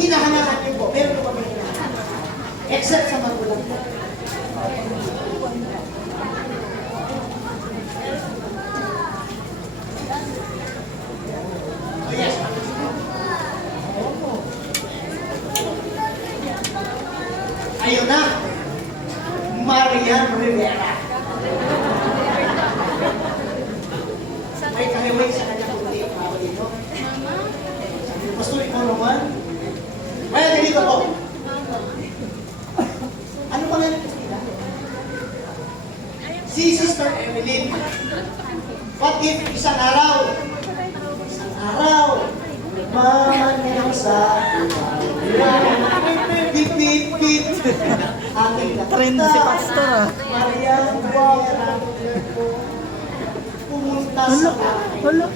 hinahangaan niyo po. Meron po kami hinahangaan. Except sa magulang po. Oh, yes. Ayun na. Marian Rivera. May kahiway sa kanyang kundi. Pastor, ikaw naman. Kaya ganito po. Ano pangalan ko nila? Si Sister Evelyn. What if isang araw, manang sa pipipip, aking Trend si Pastor, Marian Rivera, pumunta sa Hala.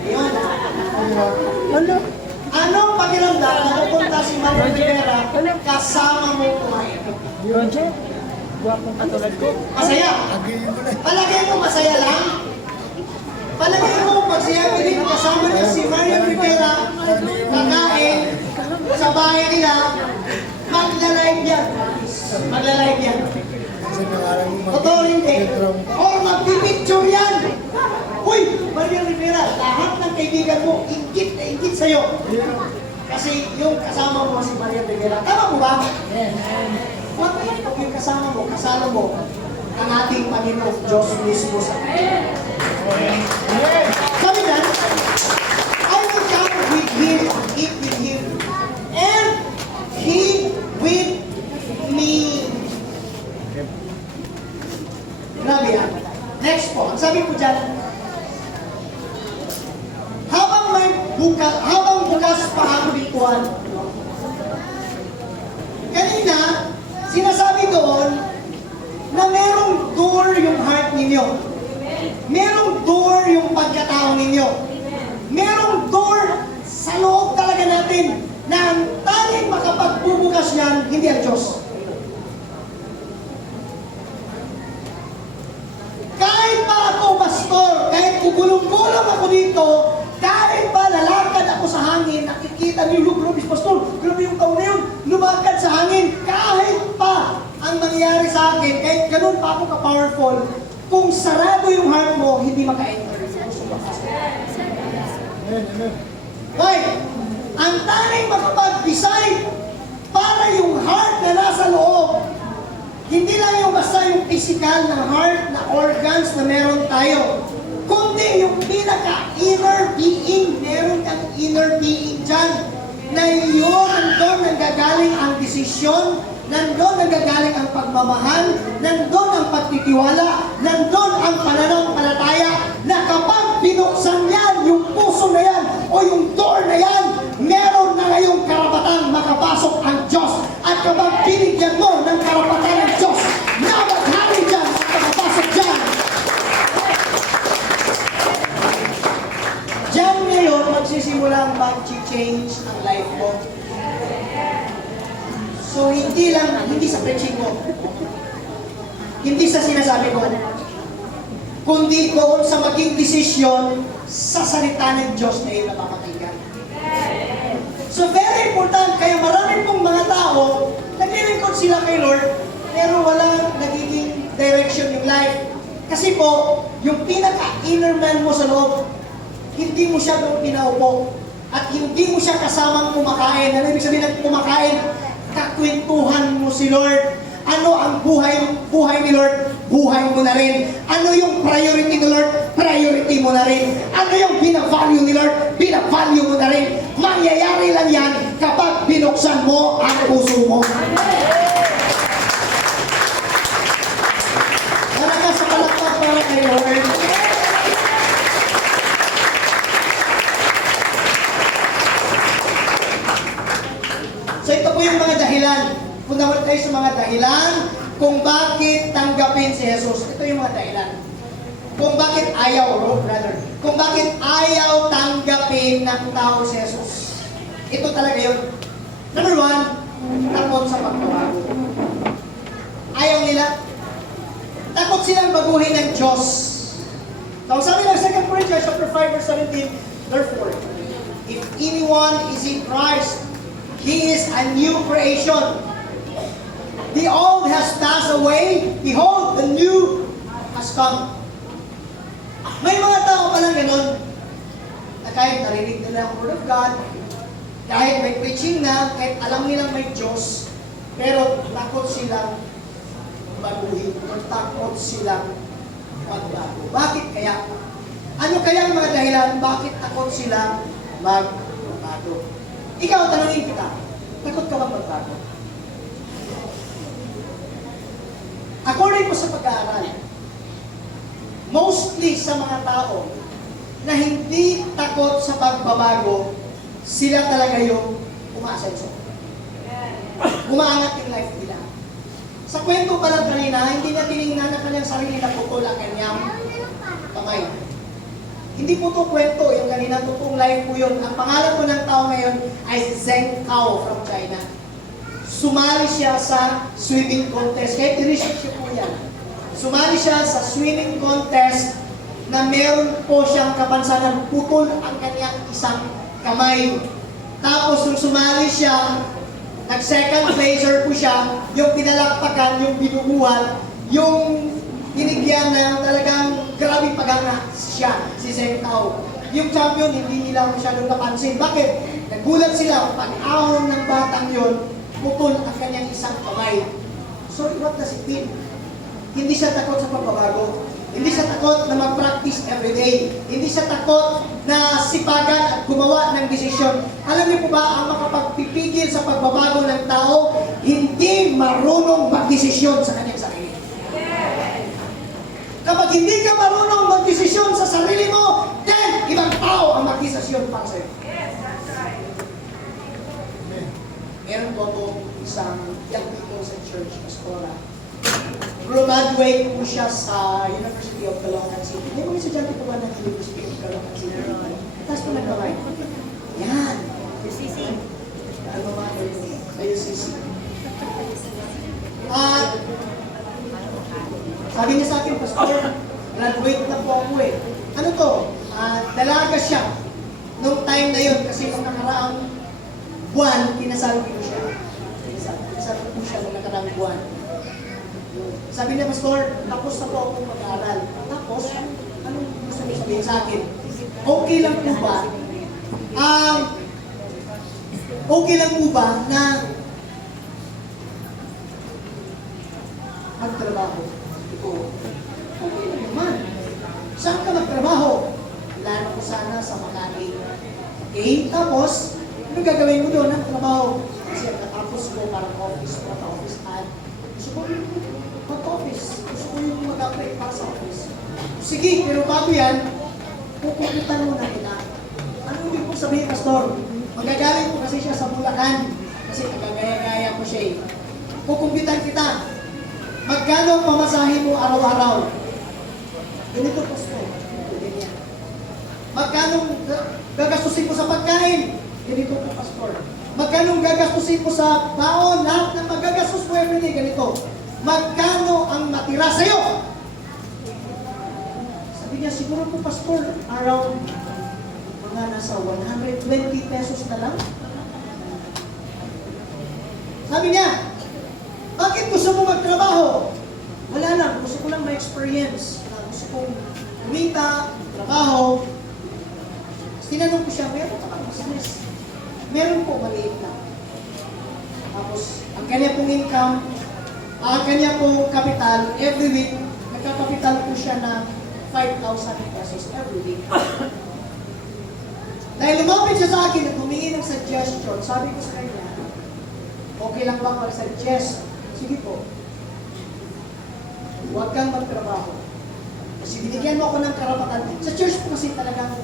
Ayun. Anong pakiramdam na pupunta si Marian Rivera kasama mo kumain? Roger, guwapong katulad ko. Masaya? Palagay mo masaya lang? Palagay mo pag si Evelyn kasama niya si Marian Rivera kakain sa bahay nila, magla-live yan. Magla-live yan. Totoo hindi. Or magpipicture yan. Uy, Marian Rivera, lahat ng kaibigan mo, ingit na ingit sa'yo. Kasi yung kasama mo si Marian Rivera, tama mo ba? What if yung kasama mo, kasama mo, ang ating Panginoong Diyos mismo sa atin? Sabi na, I will come with Him, eat with Him, and He with me. Grabe yan. Next po, ang sabi po dyan, habang bukas pa ang bituan. Kanina, sinasabi doon na merong door yung heart ninyo. Merong door yung pagkatao ninyo. Merong door sa loob talaga natin na ang tanging makapagbubukas niyan, hindi ang Diyos. Kahit pa ako, pastor, kahit gugulong-gulong ako dito, kahit pa lalakad ako sa hangin, nakikita niyo yung Lubis, pastor, grabe yung taon na yun, lumakad sa hangin, kahit pa ang mangyayari sa akin, kahit ganun pa ako ka-powerful, kung sarado yung heart mo, hindi maka-enter. Why? Ang tanging makapag-decide para yung heart na nasa loob, hindi lang yung basta yung physical na heart, na organs na meron tayo, kundi yung pinaka-inner being, meron kang inner being dyan, na yun, nandun nanggagaling ang desisyon, nandun nanggagaling ang pagmamahal, nandun ang pagtitiwala, nandun ang pananampalataya, na kapag binuksan yan, yung puso na yan, o yung door na yan, meron na ngayong karapatang makapasok ang Diyos. At kapag binigyan mo ng karapatan ng Diyos, na maghari dyan at makapasok dyan, diyan ngayon magsisimulang mag-change ang life mo. So hindi sa preaching mo, hindi sa sinasabi ko, kundi doon sa maging desisyon sa salita ng Diyos na iyong napapakinggan. So very important, kaya marami pong mga tao, naglilingkod sila kay Lord, pero walang nagiging direction yung life. Kasi po, yung pinaka-inner man mo sa loob, hindi mo siya doon pinaupo. At hindi mo siya kasamang kumakain. Ano ibig sabihin ng kumakain? Kakwentuhan mo si Lord. Ano ang buhay ni Lord? Buhay mo na rin. Ano yung priority ni Lord? Priority mo na rin. Ano yung binavalue ni Lord? Binavalue mo na rin. Mangyayari lang yan kapag binuksan mo ang puso mo. Malakas sa palakpak para kay Lord. So ito po yung mga dahilan. Kung nawala tayo sa mga dahilan, kung bakit tanggapin si Jesus. Ito yung mga dahilan. Kung bakit ayaw, brother. Kung bakit ayaw tanggapin ng tao si Jesus. Ito talaga yun. Number one, takot sa pagbabago. Ayaw nila. Takot silang baguhin ng Diyos. So sabi ng 2 Corinthians chapter 5 verse 17, therefore, if anyone is in Christ, He is a new creation. The old has passed away. Behold, the new has come. May mga tao palang ganun, na kahit narinig nila ang Word of God, kahit may preaching na, kahit alam nilang may Diyos, pero takot silang baguhin, o takot silang magbago. Bakit kaya? Ano kaya ang mga dahilan bakit takot silang magbago? Ikaw, tanongin kita, takot ka bang magbago? According po sa pag-aaral, mostly sa mga tao na hindi takot sa pagbabago, sila talaga yung umaasenso. Umaangat yung life nila. Sa kwento pa lang kanina, hindi na tinignan na kanyang sarili na putol ang kanyang kamay. Hindi po ito kwento, yung kanina totoong life po yun. Ang pangalan po ng tao ngayon ay Zheng Tao from China. Sumali siya sa swimming contest. Kahit i-research siya po yan. Sumali siya sa swimming contest na meron po siyang kapansanan, putol ang kanyang isang kamay. Tapos nung sumali siya, nag-second placer po siya, yung pinalakpakan, yung binubuhan, yung binigyan na talagang grabing paganga siya, si Zheng Tao. Yung champion, hindi nila masyadong napansin. Bakit? Nagulat sila, pag-ahon ng batang yon, putol ang kanyang isang kamay. So, what does it mean? Hindi siya takot sa pagbabago. Hindi siya takot na mag-practice everyday. Hindi siya takot na sipagan at gumawa ng desisyon. Alam niyo po ba, ang makapagpipigil sa pagbabago ng tao, hindi marunong magdesisyon sa kanyang sarili. Kapag hindi ka marunong magdesisyon sa sarili mo, then ibang tao ang magdesisyon para sa'yo. Meron po ako isang young people sa church, pastora. Graduate po siya sa University of Caloocan City. May mga estudyante po ba ng University of Caloocan City? Tapos po nagkaway. Yan. UCC. Ano ba? Sa UCC. At sabi niya sa akin, pastor, graduate na po ako eh. Ano to? Dalaga siya. Nung time na yun, kasi nung nakaraang buwan, kinasal ko siya. Kinasal ko siya nung nakaraang buwan. Sabi niya, pastor, tapos na po akong mag-aaral. Tapos, anong gusto niyo sabihin sa akin? Okay lang po ba? Okay lang po ba na magtrabaho? Ito, okay lang naman. Saan ka magtrabaho? Plano ko sana sa Makati. Okay, tapos, ano gagawin mo doon ng trabaho? Kasi katapos ko parang office ad. Gusto ko mag-office. Gusto ko yung mag-apply para sa office. Sige, pero bago yan, pupukutan mo na kita. Ano ibig kong sabihin, pastor? Magagaling ko kasi siya sa Bulacan. Kasi nagagaya-gaya ko siya eh. Pukumpitan kita. Magkano ang pamasahe mo araw-araw? Ganito, pastor. Ganyan. Magkano gagastusin mo sa pagkain? Ganito po, pastor. Magkano gagastusin mo sa baon? Lahat ng magagastos mo everyday, ganito. Magkano ang matira sa'yo? Sabi niya, siguro po, pastor, around mga nasa 120 pesos na lang. Sabi niya, bakit gusto mo magtrabaho? Wala lang, gusto ko lang ma-experience. Gusto kong kumita, trabaho. Tinanong ko siya, meron ka bang business? Meron po, maliit lang. Tapos, ang kanya pong income, ang kanya pong capital, every week, nagkakapital po siya ng 5,000 pesos every week. Dahil lumapit siya sa akin at humingi ng suggestion, sabi ko sa kanya, okay lang ba mag-suggest? Sige po. Huwag kang magtrabaho. Kasi binigyan mo ako ng karapatan. Sa church po kasi talagang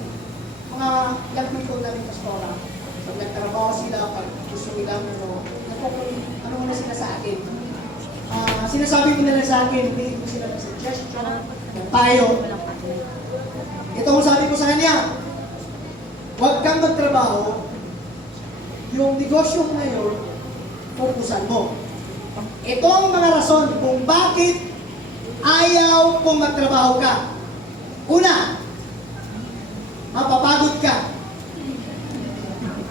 mga young people namin, pastora, pag nagtrabaho sila, pag gusto nilang ano muna sila sa akin. Sinasabi ko nila sa akin, binigyan ko sila ng suggestion, ng payo. Ito ang sabi ko sa kanya, huwag kang magtrabaho, yung negosyo ngayon, fokusan mo. Ito ang mga rason kung bakit ayaw kung magtrabaho ka. Una, mapapagod ka.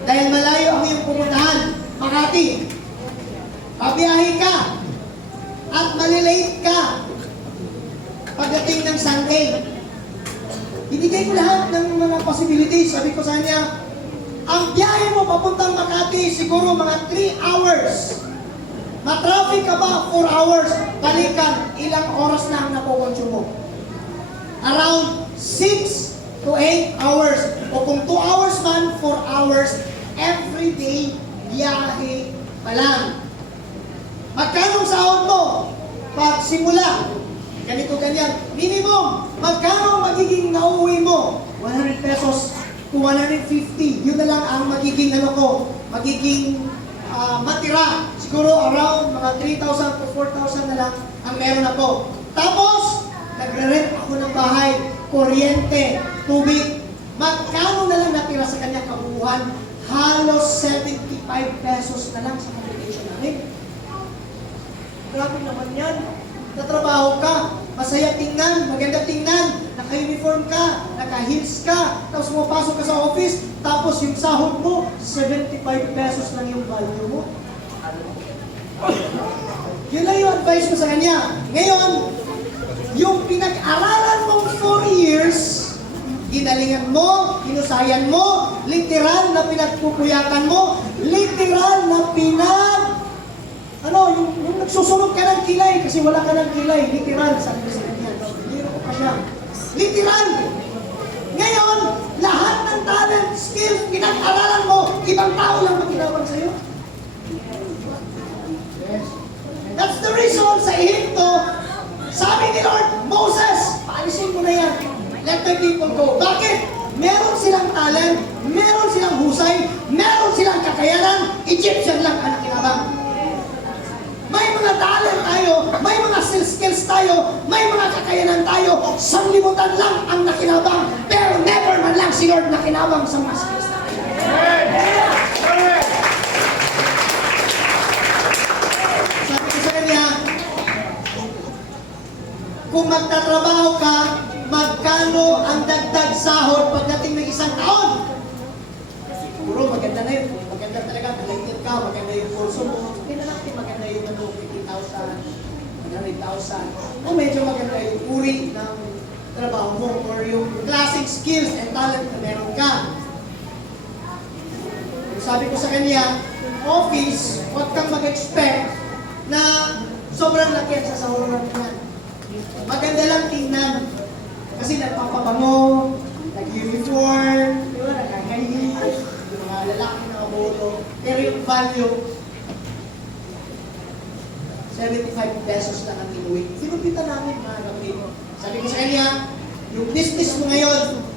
Dahil malayo ang iyong pupuntahan, Sabi, pabiyahe ka at malilate ka pagdating ng Sunday. Ibigay ko lahat ng mga possibilities. Sabi ko sa kanya, ang biyahe mo papuntang Makati siguro mga 3 hours. Matraffic ka ba? 4 hours. Balikan, ilang oras na ang nakukonsume mo? Around 6 to 8 hours. O kung 2 hours man, 4 hours. Every day, biyahe pa lang. Magkano sahod mo? Pag simula, ganito ganyan. Minimum, magkano magiging nauwi mo? 100 pesos to 150. Yun na lang ang magiging magiging matira. Siguro around mga 3,000 to 4,000 na lang ang meron ako. Tapos, nagre-rent ako ng bahay, kuryente, tubig. Magkano na lang natira sa kanya kabuuan? Halos 75 pesos na lang sa combination namin. Grabe naman yan. Natrabaho ka, masaya tingnan, maganda tingnan, naka-uniform ka, naka-heels ka, tapos pumapasok ka sa office, tapos yung sahod mo, 75 pesos lang yung value mo. Yun lang yung advice ko sa kanya. Ngayon, yung pinag-aralan mong 4 years, ginalingan mo, hinusayan mo, literal na pinagpupuyakan mo, literal na yung nagsusunod ka ng kilay kasi wala ka ng kilay, literal, sabi ko sa kanya. Biro ko pa siya. Literal! Ngayon, lahat ng talent, skills, pinag-aralan mo, ibang tao lang maginawag sa'yo. That's the reason sa Ehipto, sabi ni Lord, Moses, paalisin mo na yan. Let the people go. Bakit? Meron silang talent, meron silang husay, meron silang kakayanan, Egyptian lang ang nakinabang. May mga talent tayo, may mga skills tayo, may mga kakayanan tayo, sanlibutan lang ang nakinabang, pero never man lang si Lord nakinabang sa mga skills tayo. Sabi ko sa kanya, kung magtatrabaho ka, magkano ang dagdag sahod pagdating ng isang taon? Siguro maganda na yun. Maganda talaga, related ka, maganda yung kurso mo. Hindi na natin maganda yung 50,000, 100,000. O medyo maganda yung uri ng trabaho mo or yung classic skills and talent na meron ka. Sabi ko sa kanya, office, huwag kang mag-expect na sobrang laki ang sasahuran niyan. Maganda lang tingnan. Kasi nagpapabango, nag-uniform, di ba, nagkakahilig, yung mga lalaki na aboto. Pero yung value, 75 pesos lang ang inuwi. Sinupitan namin mga kapatid. Sabi ko sa kanya, yung business mo ngayon,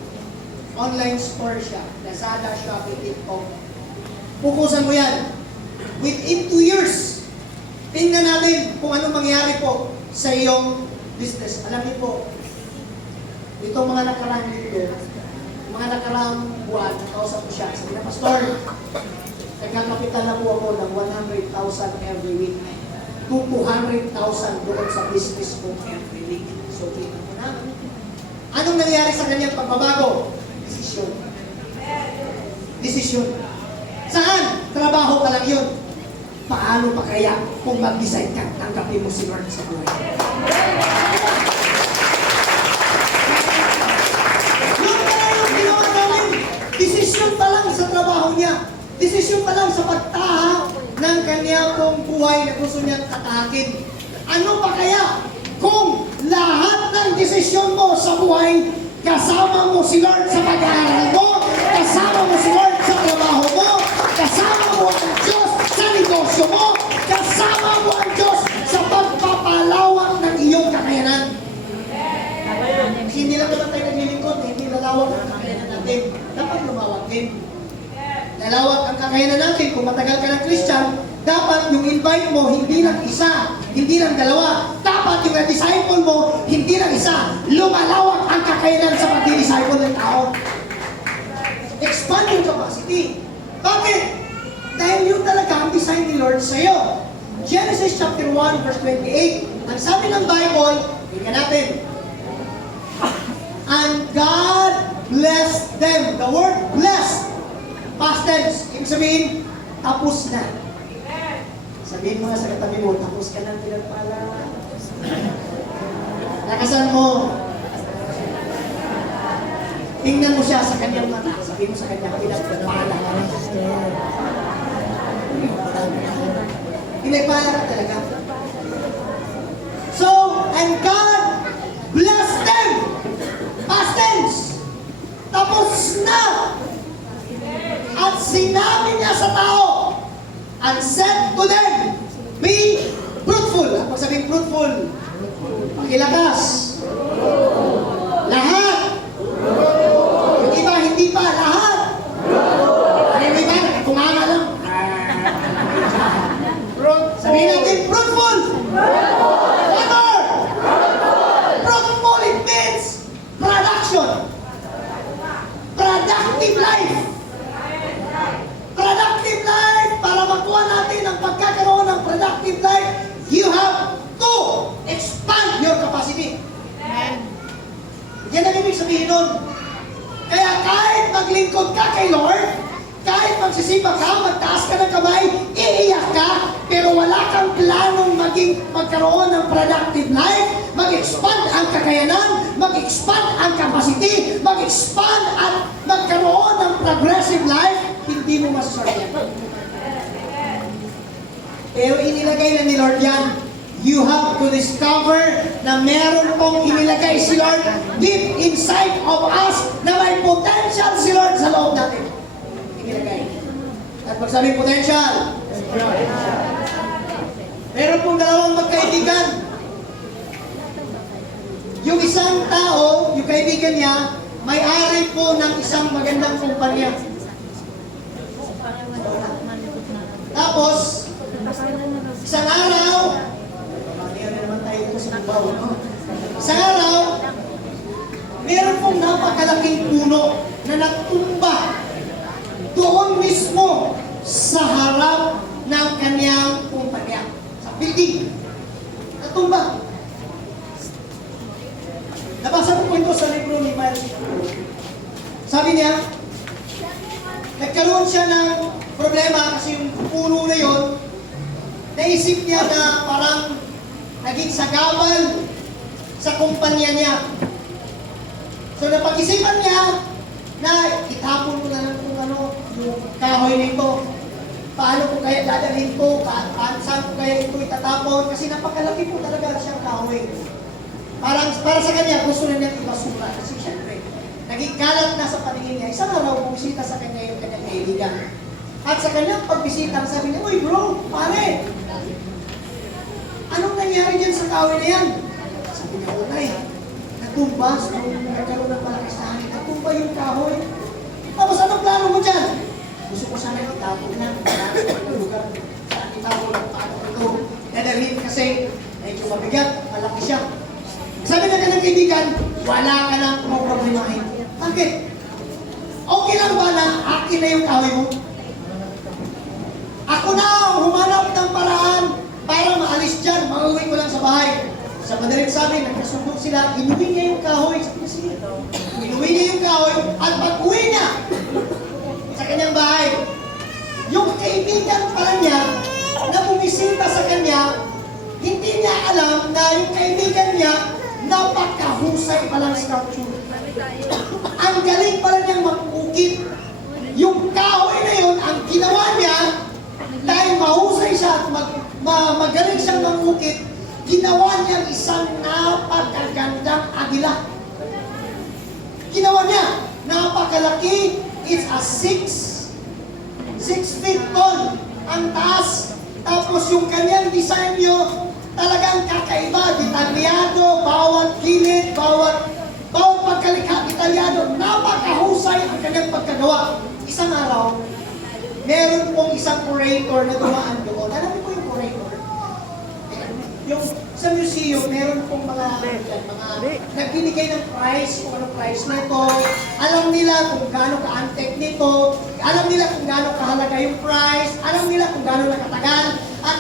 online store siya. Lazada, Shopee, TikTok. Pukusan mo yan. Within 2 years, tingnan natin kung anong mangyari po sa iyong business. Alam niyo po, itong mga nakarang dito, mga nakarang buwan, nakausap ko siya. Sabi na, Pastor, nagkakapital na po ako ng 100,000 every week. 200,000 doon sa business ko every week. So, kita mo na. Anong nangyari sa kanyang pagbabago? Desisyon. Desisyon. Saan? Trabaho pa lang yun. Paano pa kaya kung mag-decide ka, tanggapin mo si Lord sa buhay? Yun pala yung ginawa namin. Desisyon pa lang sa trabaho niya. Desisyon pa lang sa pagtaha ng kanya pong buhay na gusto niyang tatahakin. Ano pa kaya kung lahat ng desisyon mo sa buhay, kasama mo si Lord sa pag-aaral mo, kasama mo si Lord sa trabaho mo, kasama mo ang Diyos sa negosyo mo, kasama mo ang Diyos sa pagpapalawak ng iyong kakayanan. Hindi lang naman tayo naglilingkod, hindi lalawak ang kakayanan natin. Dapat lumawak din. Lalawak ang kakayanan natin. Kung matagal ka ng Christian, dapat yung invite mo, hindi lang isa, hindi lang dalawa. Dapat yung disciple mo, hindi lang isa. Lumalawak ang kakayanan sa pag-disciple ng tao. Expand yung capacity. Bakit? Dahil yun talaga ang design ni Lord sa'yo. Genesis chapter 1, verse 28. Ang sabi ng Bible, tingnan natin. And God blessed them. The word blessed, past tense, ibig sabihin, tapos na. Sabihin mo nga sa katabi mo, tapos ka ng pinagpala. Lakasan mo. Tingnan mo siya sa kanyang mata. Sabihin mo sa kanya, pinagpala ka na. Pinagpala ka talaga. So, and God blessed them. Past tense. Tapos na. At sinabi niya sa tao, and said to them, be fruitful. Ang pagsabing fruitful, pakilakas. Lahat. Yung iba, hindi pa. Lahat. Yung iba, nakatunganga lang. Sabihin natin, fruitful. Water. Fruitful, it means production. Productive life. Productive life. Para makuha natin ang pagkakaroon ng productive life, you have to expand your capacity. Yan ang ibig sabihin nun. Kaya kahit maglingkod ka kay Lord, kahit magsisipa ka, magtaas ka ng kamay, iiyak ka, pero wala kang planong magkaroon ng productive life, mag-expand ang kakayanan, mag-expand ang capacity, mag-expand at magkaroon ng progressive life, hindi mo masasabi yan. Pero inilagay na ni Lord yan. You have to discover na meron pong inilagay si Lord deep inside of us na may potential si Lord sa loob natin. Inilagay. At pagsabi potential, meron pong dalawang magkaibigan. Yung isang tao, yung kaibigan niya, may-ari po ng isang magandang kumpanya. Tapos, isang araw, isang araw, meron pong napakalaking puno na nagtumba doon mismo sa harap ng kanyang kumpanya. Sa building. Natumba. Nabasa ko po ito sa libro ni Miles. Sabi niya, nagkaroon siya ng problema kasi yung puno na yun, naisip niya na parang naging sagabal sa kumpanya niya. So napag-isipan niya na itapon ko na lang kung ano, yung kahoy nito. Paano ko kaya dadalhin ko? Saan ko kaya ito itatapon? Kasi napakalaki po talaga siyang kahoy. Para sa kanya, gusto na niyang ibasura. Kasi syempre, naging kalat na sa paningin niya. Isang araw, bumisita sa kanya yung kanyang kaibigan. At sa kanyang pagbisita, sabi niya, uy bro, pare, anong nangyari dyan sa kahoy na yan? Sabi niya, unay, natumba, nagkaroon ng malakas na hangin, natumba yung kahoy. Tapos anong plano mo dyan? Gusto ko sana itapon na, marami ko ng lugar. Saan itapon ang paano ito? Dadalhin kasi, medyo mabigat, malaki siya. Sabi na kanyang kaibigan, wala ka nang problemahin. Bakit? Okay lang ba na akin na yung kahoy mo? Ako na humanap ng paraan para maalis dyan, mauwi ko lang sa bahay. Sa madaling sabi, nagkasundo sila, inuwi niya yung kahoy. Sabi niya, sige. Inuwi niya yung kahoy, at pag-uwi niya sa kanyang bahay, yung kaibigan pala niya na bumisita sa kanya, hindi niya alam na yung kaibigan niya napakahusay palang sculpture. Ang galing pala niyang mag-ukit. Yung kahoy na yun, ang ginawa niya, dahil mahusay siya at magaling siyang mangukit, ginawa niya isang napakagandang agila. Ginawa niya, napakalaki, it's a 6 feet tall ang taas. Tapos yung kanyang design niyo, talagang kakaiba, detalyado, bawat kilid, bawat pagkalikha, detalyado, napakahusay ang kanyang pagkagawa. Isang araw, meron pong isang curator na dumaan doon. Alam mo yung curator? Yung sa museum, meron pong mga nagbibigay ng price, kung anong price nito. Alam nila kung gaano ka-antique nito. Alam nila kung gaano kahalaga yung price. Alam nila kung gaano nakatagal. At